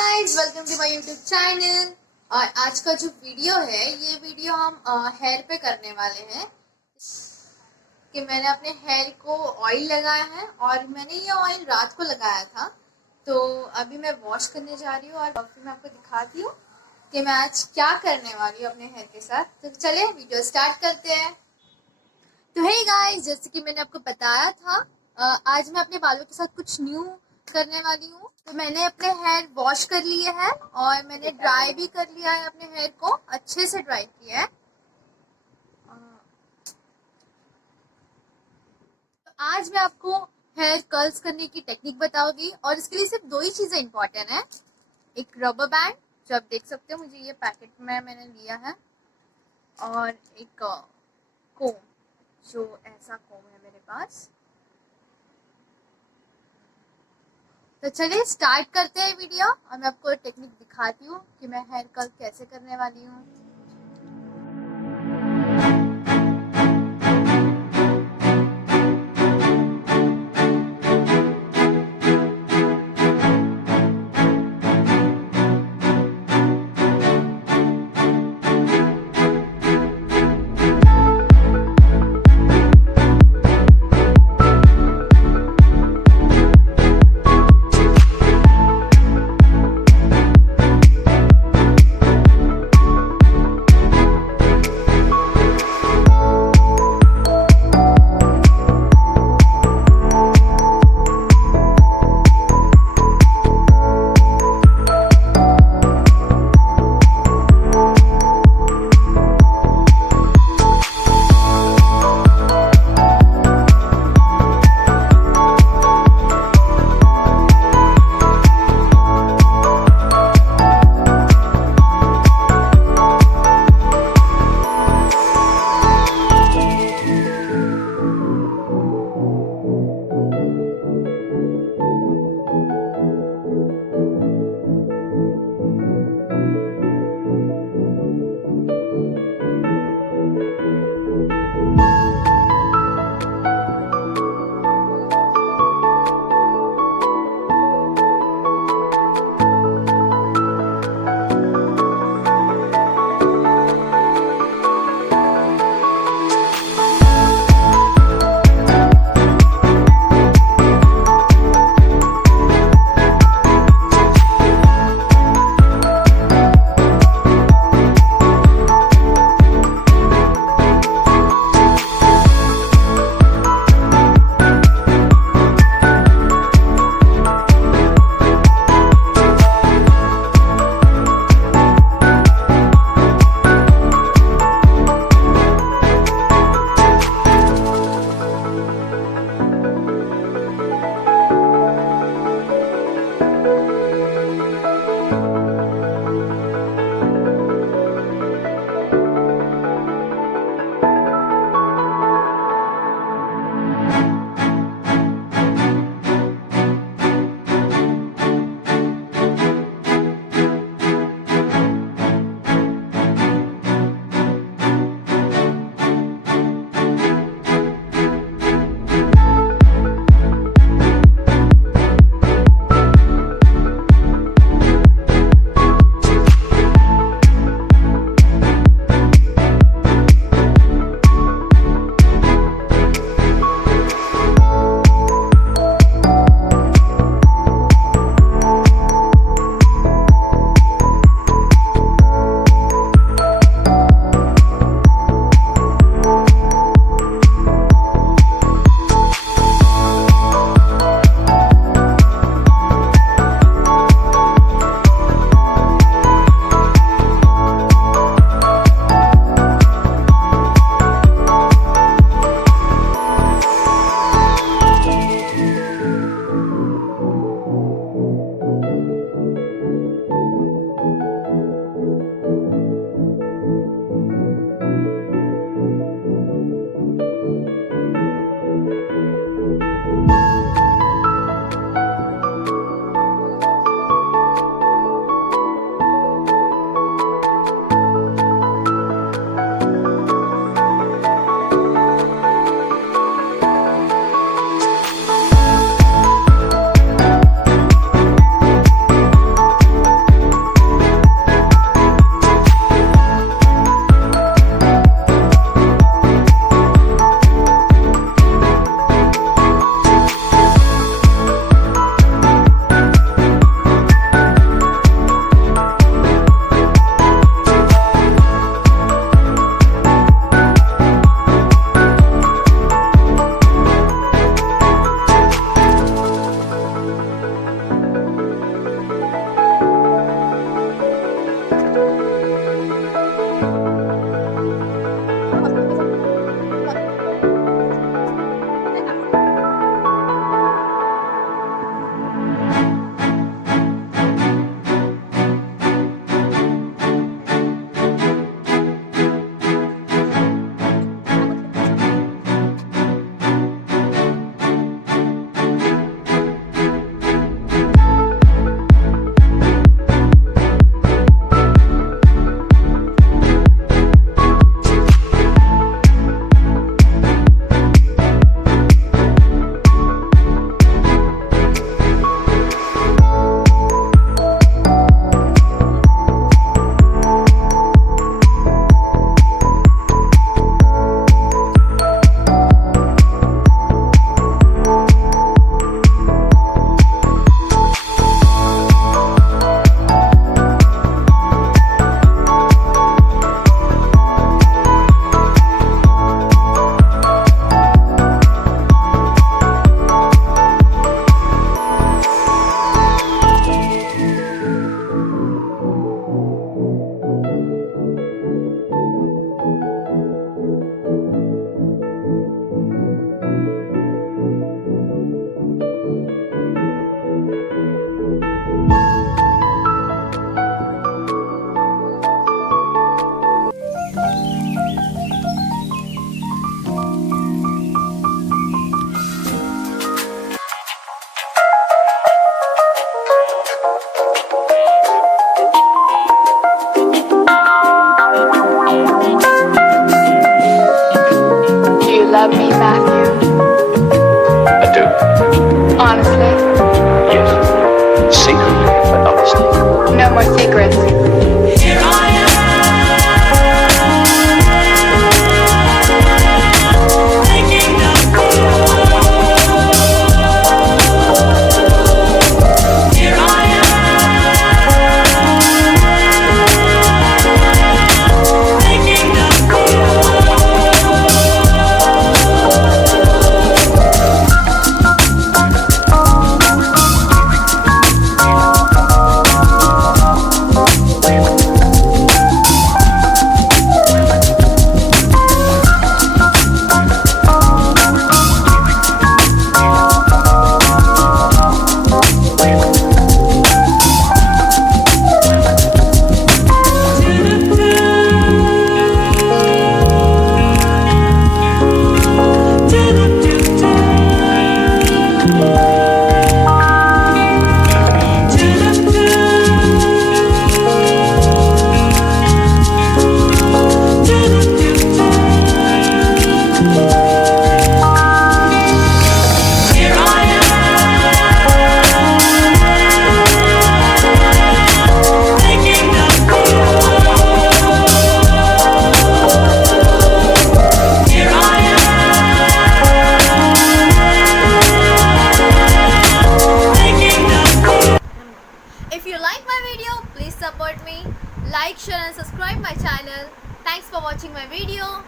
Guys, welcome to my YouTube channel. और आज का जो वीडियो है, ये वीडियो हम हेयर पे करने वाले हैं कि मैंने अपने हेयर को ऑयल लगाया है और मैंने ये ऑयल रात को लगाया था। तो अभी मैं वॉश करने जा रही हूँ और फिर मैं आपको दिखाती हूँ कि मैं आज क्या करने वाली हूँ अपने हेयर के साथ। तो चले वीडियो स्टार्ट करते हैं। तो हे गाइस, जैसे कि मैंने आपको बताया था, आज मैं अपने बालों के साथ कुछ न्यू करने वाली हूँ। तो मैंने अपने हेयर वॉश कर लिए हैं और मैंने ड्राई भी कर लिया है, अपने हेयर को अच्छे से ड्राई किया है। तो आज मैं आपको हेयर कर्ल्स करने की टेक्निक बताऊंगी और इसके लिए सिर्फ दो ही चीजें इंपॉर्टेंट है। एक रबर बैंड, जो आप देख सकते हो, मुझे ये पैकेट में मैंने लिया है, और एक कोम, जो ऐसा कोम है मेरे पास। तो चलिए स्टार्ट करते हैं वीडियो और मैं आपको टेक्निक दिखाती हूँ कि मैं हेयर कर्ल कैसे करने वाली हूँ। Secret, but honestly. No more secrets. If you like my video, please support me, like, share and subscribe my channel. Thanks for watching my video.